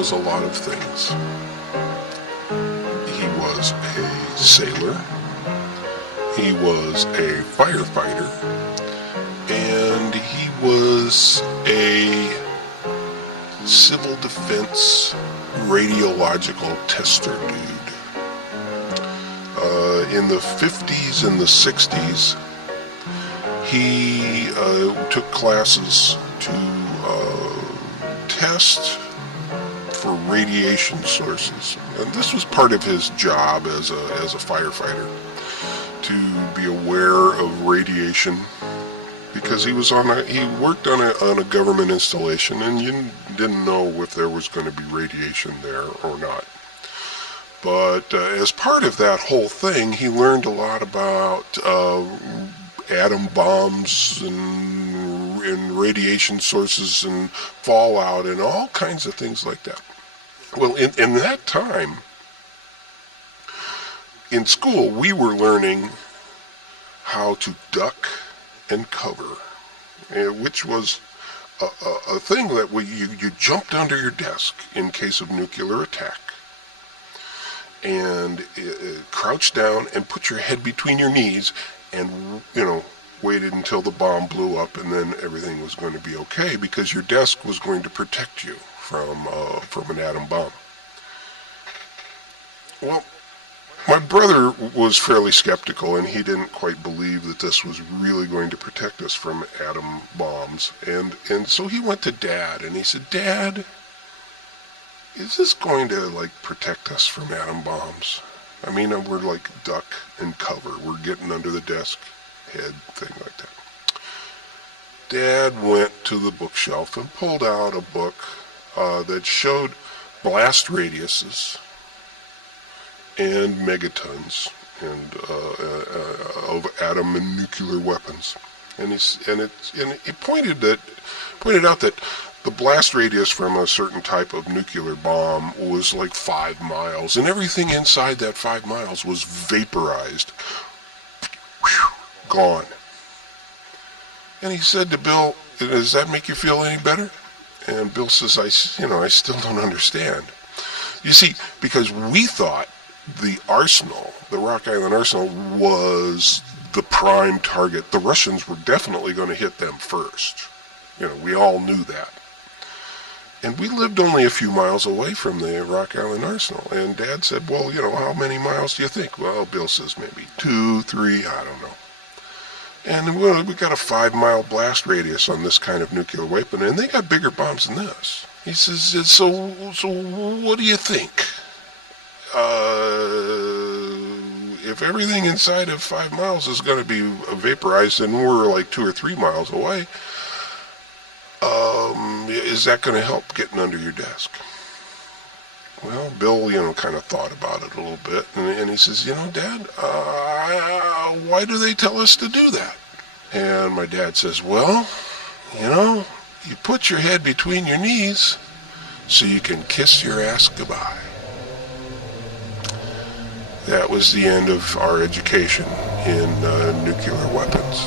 was a lot of things. He was a sailor, he was a firefighter, and he was a civil defense radiological tester dude. In the 50s and the 60s, he took classes to test for radiation sources, and this was part of his job as a firefighter, to be aware of radiation, because he worked on a government installation, and you didn't know if there was going to be radiation there or not. But as part of that whole thing, he learned a lot about atom bombs and radiation sources and fallout and all kinds of things like that. Well, in that time, in school, we were learning how to duck and cover, which was a thing that you jumped under your desk in case of nuclear attack, and crouched down and put your head between your knees and, waited until the bomb blew up, and then everything was going to be okay, because your desk was going to protect you from an atom bomb. Well, my brother was fairly skeptical, and he didn't quite believe that this was really going to protect us from atom bombs, and so he went to Dad, and he said, "Dad, is this going to, protect us from atom bombs? I mean, we're like duck and cover. We're getting under the desk, head, thing like that." Dad went to the bookshelf and pulled out a book that showed blast radiuses and megatons and of atom and nuclear weapons, and he pointed out that the blast radius from a certain type of nuclear bomb was like 5 miles, and everything inside that 5 miles was vaporized. Whew, gone. And he said to Bill, "Does that make you feel any better?" And Bill says, I still don't understand. You see, because we thought the arsenal, the Rock Island Arsenal, was the prime target. The Russians were definitely going to hit them first. We all knew that. And we lived only a few miles away from the Rock Island Arsenal. And Dad said, "Well, how many miles do you think?" Well, Bill says maybe 2, 3, I don't know. And we got a 5-mile blast radius on this kind of nuclear weapon, and they got bigger bombs than this. He says, so what do you think? If everything inside of 5 miles is going to be vaporized and we're like 2 or 3 miles away, is that going to help getting under your desk? Well, Bill, kind of thought about it a little bit, and he says, "Dad, why do they tell us to do that?" And my dad says, "Well, you put your head between your knees so you can kiss your ass goodbye." That was the end of our education in nuclear weapons.